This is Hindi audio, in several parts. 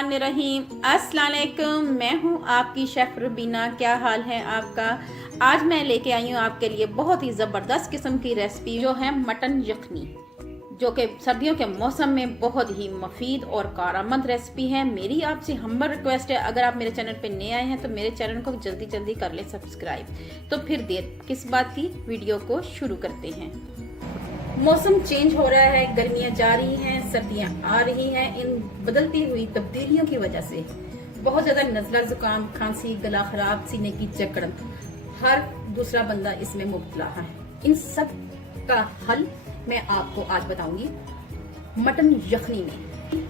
बिस्मिल्लाहिर्रहमानिर्रहीम। अस्सलाम वालेकुम, मैं हूँ आपकी शेफ़ रुबीना। क्या हाल है आपका? आज मैं लेके आई हूँ आपके लिए बहुत ही ज़बरदस्त किस्म की रेसिपी जो है मटन यखनी, जो कि सर्दियों के मौसम में बहुत ही मुफीद और कारआमद रेसिपी है। मेरी आपसे हम्बल रिक्वेस्ट है, अगर आप मेरे चैनल पे नए आए हैं तो मेरे चैनल को जल्दी जल्दी कर ले सब्सक्राइब। तो फिर देर किस बात की, वीडियो को शुरू करते हैं। मौसम चेंज हो रहा है, गर्मियां जा रही हैं, सर्दियां आ रही हैं। इन बदलती हुई तब्दीलियों की वजह से बहुत ज्यादा नज़ला, जुकाम, खांसी, गला खराब, सीने की जकड़न, हर दूसरा बंदा इसमें मुब्तला है। इन सब का हल मैं आपको आज बताऊंगी मटन यखनी में।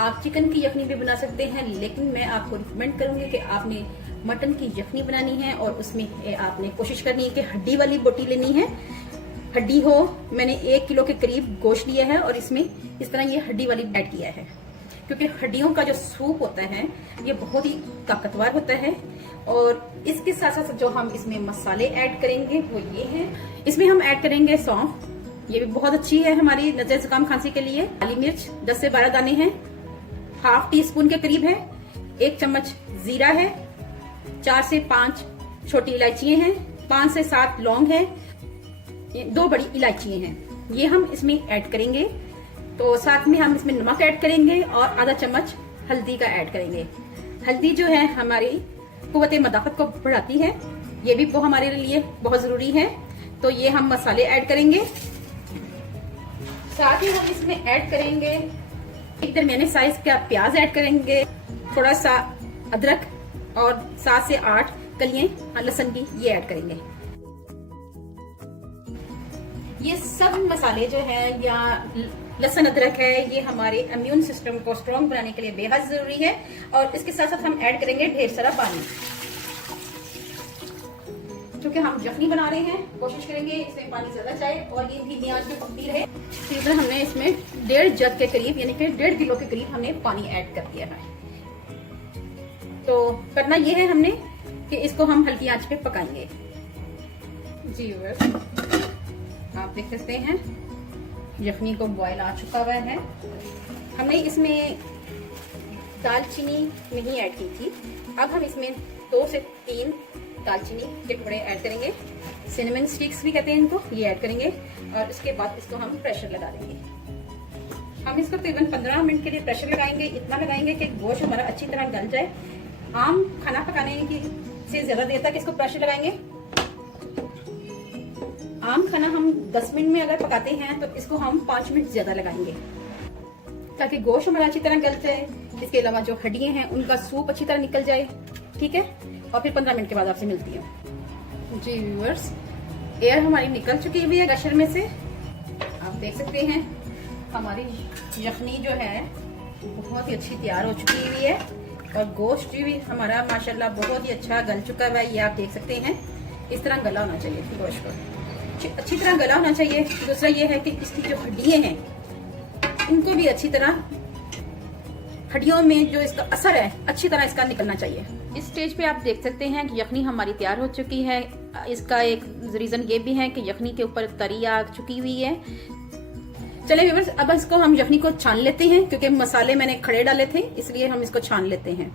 आप चिकन की यखनी भी बना सकते हैं, लेकिन मैं आपको रिकमेंड करूंगी कि आपने मटन की यखनी बनानी है और उसमें आपने कोशिश करनी है कि हड्डी वाली बोटी लेनी है। हड्डी हो, मैंने 1 किलो के करीब गोश्त लिया है और इसमें इस तरह ये हड्डी वाली ऐड किया है, क्योंकि हड्डियों का जो सूप होता है ये बहुत ही ताकतवर होता है। और इसके साथ साथ जो हम इसमें मसाले ऐड करेंगे वो ये हैं। इसमें हम ऐड करेंगे सौंफ, ये भी बहुत अच्छी है हमारी नज़ला, जुकाम, खांसी के लिए। काली मिर्च 10 से 12 दाने हैं, ½ टीस्पून के करीब है। 1 चम्मच जीरा है, 4 से 5 छोटी इलायचियां हैं, 5 से 7 लौंग है, 2 बड़ी इलायचियां हैं, ये हम इसमें ऐड करेंगे। तो साथ में हम इसमें नमक ऐड करेंगे और आधा चम्मच हल्दी का ऐड करेंगे। हल्दी जो है हमारी कुव्वत मदाफत को बढ़ाती है, ये भी वो हमारे लिए बहुत जरूरी है। तो ये हम मसाले ऐड करेंगे। साथ ही हम इसमें ऐड करेंगे एक दरमियाने साइज का प्याज ऐड करेंगे, थोड़ा सा अदरक और 7 से 8 कलियां लहसुन की ये ऐड करेंगे। ये सब मसाले जो है या लहसुन अदरक है, ये हमारे इम्यून सिस्टम को स्ट्रॉन्ग बनाने के लिए बेहद जरूरी है। और इसके साथ साथ हम ऐड करेंगे ढेर सारा पानी, क्योंकि हम यखनी बना रहे हैं, कोशिश करेंगे इसमें पानी ज्यादा जाए और ये धीमी आंच में पकती रहे। तकरीबन हमने इसमें 1.5 जग के करीब यानी कि 1.5 किलो के करीब हमने पानी ऐड कर दिया है। तो करना ये है हमने कि इसको हम हल्की आंच पे पकाएंगे। जी आप देख सकते हैं यखनी को बॉयल आ चुका हुआ है। हमने इसमें दालचीनी नहीं ऐड की थी, अब हम इसमें 2 से 3 दालचीनी के टुकड़े ऐड करेंगे। सिनेमन स्टिक्स भी कहते हैं इनको, ये ऐड करेंगे और उसके बाद इसको हम प्रेशर लगा देंगे। हम इसको तकरीबन 15 मिनट के लिए प्रेशर लगाएंगे, इतना लगाएंगे कि गोश्त हमारा अच्छी तरह गल जाए। आम खाना पकाने की से ज्यादा देर तक इसको प्रेशर लगाएंगे। आम खाना हम 10 मिनट में अगर पकाते हैं तो इसको हम 5 मिनट ज्यादा लगाएंगे, ताकि गोश्त हमारा अच्छी तरह गल जाए। इसके अलावा जो हड्डियां हैं उनका सूप अच्छी तरह निकल जाए, ठीक है। और फिर 15 मिनट के बाद आपसे मिलती है। जी व्यूअर्स, एयर हमारी निकल चुकी हुई है गशर में से। आप देख सकते हैं हमारी यखनी जो है बहुत ही अच्छी तैयार हो चुकी हुई है और गोश्त भी हमारा माशाल्लाह बहुत ही अच्छा गल चुका हुआ है। ये आप देख सकते हैं, इस तरह गला होना चाहिए गोश्त को, अच्छी तरह गला होना चाहिए। दूसरा ये है कि इसकी जो हड्डियां हैं इनको भी अच्छी तरह, हड्डियों में जो इसका असर है अच्छी तरह इसका निकलना चाहिए। इस स्टेज पे आप देख सकते हैं कि यखनी हमारी तैयार हो चुकी है। इसका एक रीजन ये भी है कि यखनी के ऊपर तरी आ चुकी हुई है। चले व्यूअर्स, अब इसको हम यखनी को छान लेते हैं, क्योंकि मसाले मैंने खड़े डाले थे इसलिए हम इसको छान लेते हैं।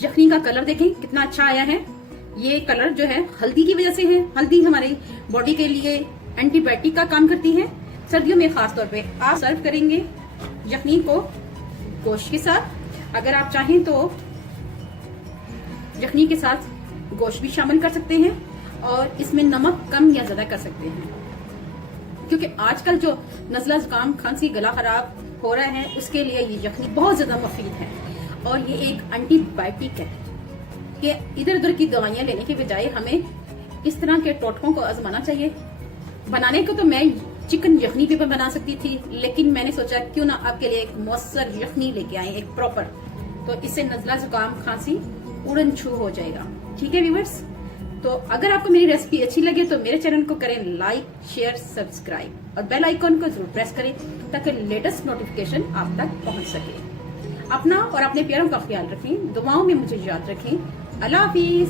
यखनी का कलर देखें कितना अच्छा आया है। ये कलर जो है हल्दी की वजह से है। हल्दी हमारी बॉडी के लिए एंटीबायोटिक का काम करती है। सर्दियों में खास तौर पे आप सर्व करेंगे यखनी को गोश्त के साथ। अगर आप चाहें तो यखनी के साथ गोश्त भी शामिल कर सकते हैं और इसमें नमक कम या ज्यादा कर सकते हैं, क्योंकि आजकल जो नज़ला, जुकाम, खांसी, गला खराब हो रहा है उसके लिए ये यखनी बहुत ज्यादा मुफीद है। और ये एक एंटीबायोटिक है कि इधर उधर की दवाइयां लेने के बजाय हमें इस तरह के टोटकों को आजमाना चाहिए। बनाने को तो मैं चिकन यखनी भी बना सकती थी, लेकिन मैंने सोचा क्यों ना आपके लिए एक मौसर यखनी लेके आए, एक प्रॉपर। तो इससे नज़ला, जुकाम, खांसी उड़न छू हो जाएगा। ठीक है व्यूअर्स, तो अगर आपको मेरी रेसिपी अच्छी लगे तो मेरे चैनल को करें लाइक, शेयर, सब्सक्राइब और बेल आइकॉन को जरूर प्रेस करें ताकि लेटेस्ट नोटिफिकेशन आप तक पहुंच सके। अपना और अपने प्यारों का ख्याल रखें, दुआओं में मुझे याद रखें। अल्लाह हाफिज।